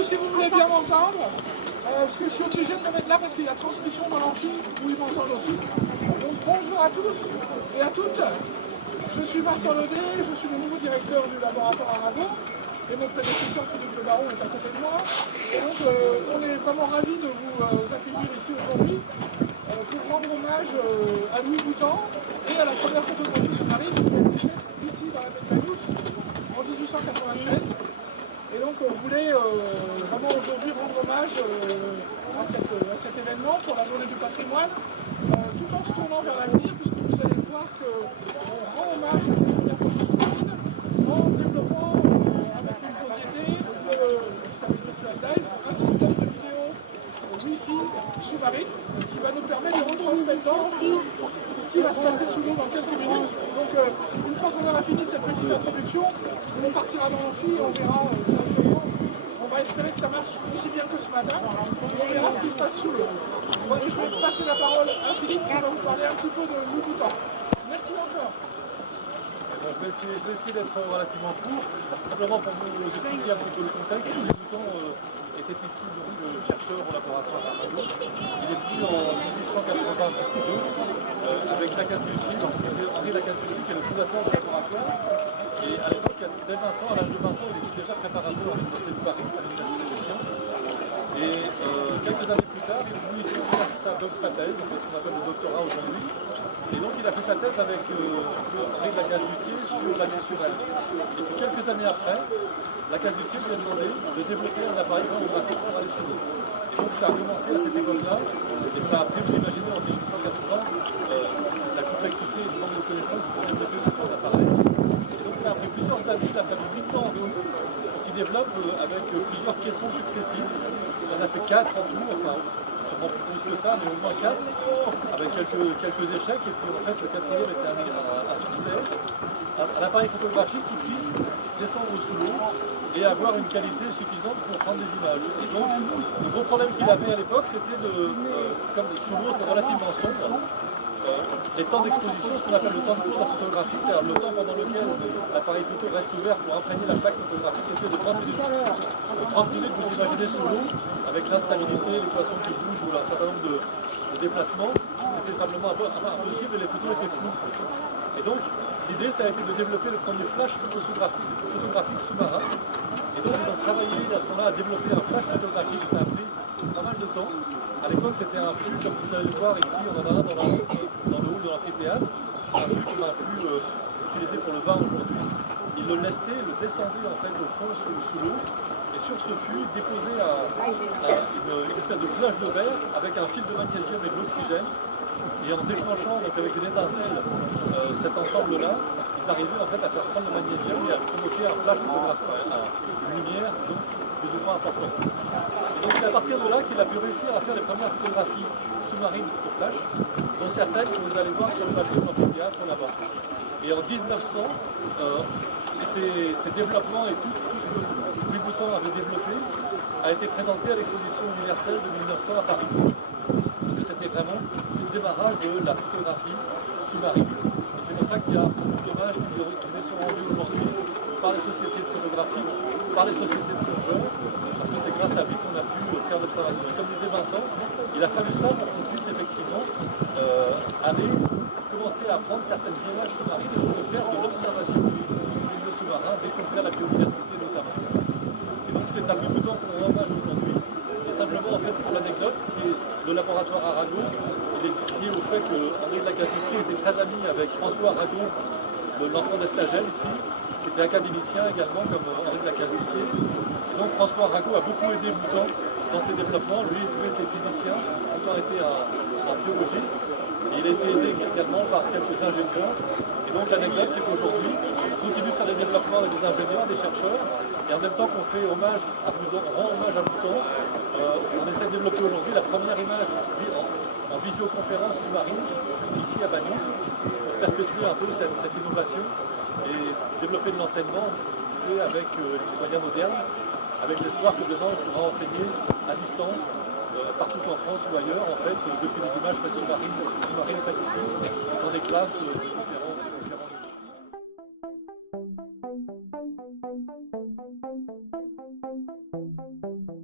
tous, si vous voulez bien m'entendre, parce que je suis obligé de me mettre là parce qu'il y a transmission dans l'amphi où ils m'entendent aussi. Donc bonjour à tous et à toutes. Je suis Vincent Ledet, je suis le nouveau directeur du laboratoire Arago et mon prédécesseur Philippe Le Baron est à côté de moi. Et donc on est vraiment ravis de vous accueillir ici aujourd'hui pour rendre hommage à Louis Boutan et à la première photographie sous-marine qui a été faite ici dans la Métallus en 1893. Et donc on voulait vraiment aujourd'hui rendre hommage à cet événement pour la journée du patrimoine, tout en se tournant vers l'avenir, puisque vous allez voir qu'on rend hommage à cette première photo sous-marine en développant avec une société qui s'appelle Virtual Dive un système de vidéo Wi-Fi sous-marine qui va nous permettre de retransmettre dans l'amphi ce qui va se passer sous l'eau dans quelques minutes. Donc une fois qu'on aura fini cette petite introduction, on partira dans l'amphi et on verra directement. On va espérer que ça marche aussi bien que ce matin. On verra ce qui se passe sous l'eau. Et je vais passer la parole à Philippe qui va vous parler un petit peu de Louis Boutan. Merci encore. Je vais essayer d'être relativement court, simplement pour vous expliquer un petit peu le contexte. Louis Boutan était ici donc, chercheur au laboratoire Arago. Il est venu en 1882 avec Lacaze-Multier, Henri Lacaze-Multier qui est le fondateur du laboratoire. Et à l'époque, dès 20 ans, à l'âge de 20 ans, il était déjà préparateur à l'Université de Paris, à l'Université des Sciences. Et quelques années plus tard, il est venu ici faire sa thèse, ce qu'on appelle le doctorat aujourd'hui. Et donc il a fait sa thèse avec Henri Lacaze-Multier sur la vie sur elle. Et puis quelques années après, Lacaze-Multier lui a demandé de développer un appareil photographique pour aller sous l'eau. Et donc ça a commencé à cette époque-là, et ça a pris, vous imaginez, en 1880, la complexité et le nombre de connaissances pour développer ce genre d'appareil. Et donc ça a pris plusieurs années, il a fallu 8 ans pour qu'il développe avec plusieurs caissons successifs. Il en a fait 4 en tout, enfin sûrement plus que ça, mais au moins 4, avec quelques échecs, et puis en fait le quatrième était un succès, un appareil photographique qui puisse descendre sous l'eau et avoir une qualité suffisante pour prendre des images. Et donc le gros problème qu'il avait à l'époque, c'était comme sous l'eau c'est relativement sombre, les temps d'exposition, ce qu'on appelle le temps de pause en photographie, c'est-à-dire le temps pendant lequel l'appareil photo reste ouvert pour imprégner la plaque photographique était de 30 minutes. 30 minutes, vous imaginez sous l'eau, avec l'instabilité, les poissons qui bougent ou un certain nombre de déplacements, c'était simplement impossible et les photos étaient floues. Et donc, l'idée, ça a été de développer le premier flash photographique sous-marin. Et donc, ils ont travaillé à ce moment-là à développer un flash photographique, ça a pris pas mal de temps. À l'époque, c'était un flux, comme vous allez le voir ici, on en a un dans le hall de l'amphithéâtre, un flux comme un flux utilisé pour le vin aujourd'hui. Il le lestait, le descendait en fait au fond sous l'eau, et sur ce flux, il déposait une espèce de cloche de verre avec un fil de magnésium et de l'oxygène. Et en déclenchant donc avec une étincelle cet ensemble-là, ils arrivaient en fait à faire prendre le magnésium et à provoquer un flash photographique, une lumière disons, plus ou moins importante. Et donc c'est à partir de là qu'il a pu réussir à faire les premières photographies sous-marines au flash, dont certaines que vous allez voir sur le pavillon de l'amphithéâtre là-bas. Et en 1900, ces développements et tout ce que Louis Boutan avait développé a été présenté à l'exposition universelle de 1900 à Paris. Parce que c'était vraiment le démarrage de la photographie sous-marine. Et c'est pour ça qu'il y a beaucoup d'hommages qui sont rendus aujourd'hui par les sociétés de photographie, par les sociétés de plongeurs, parce que c'est grâce à lui qu'on a pu faire l'observation. Et comme disait Vincent, il a fallu ça pour qu'on puisse effectivement aller commencer à prendre certaines images sous-marines pour faire de l'observation du milieu sous-marin, découvrir la biodiversité notamment. Et donc c'est à Louis Boutan qu'on rend hommage aujourd'hui. Et simplement, en fait, pour l'anecdote, c'est le laboratoire Arago. Il est lié au fait que Henri Lacaze-Multier était très ami avec François Arago, l'enfant d'Estagel ici, qui était académicien également comme Henri Lacaze-Multier. Et donc François Arago a beaucoup aidé Boutan dans ses développements. Lui était physicien, Boutan était un biologiste. Et il a été aidé également par quelques ingénieurs. Et donc l'anecdote, c'est qu'aujourd'hui, on continue de faire des développements avec des ingénieurs, des chercheurs. Et en même temps qu'on fait hommage à Boutan, on rend hommage à Boutan, on essaie de développer aujourd'hui la première image en visioconférence sous-marine, ici à Bagnous, pour perpétuer un peu cette innovation et développer de l'enseignement fait avec les moyens modernes, avec l'espoir que demain on pourra enseigner à distance partout en France ou ailleurs, en fait, depuis les images faites sous-marines faites ici, dans des classes différentes. Thank you.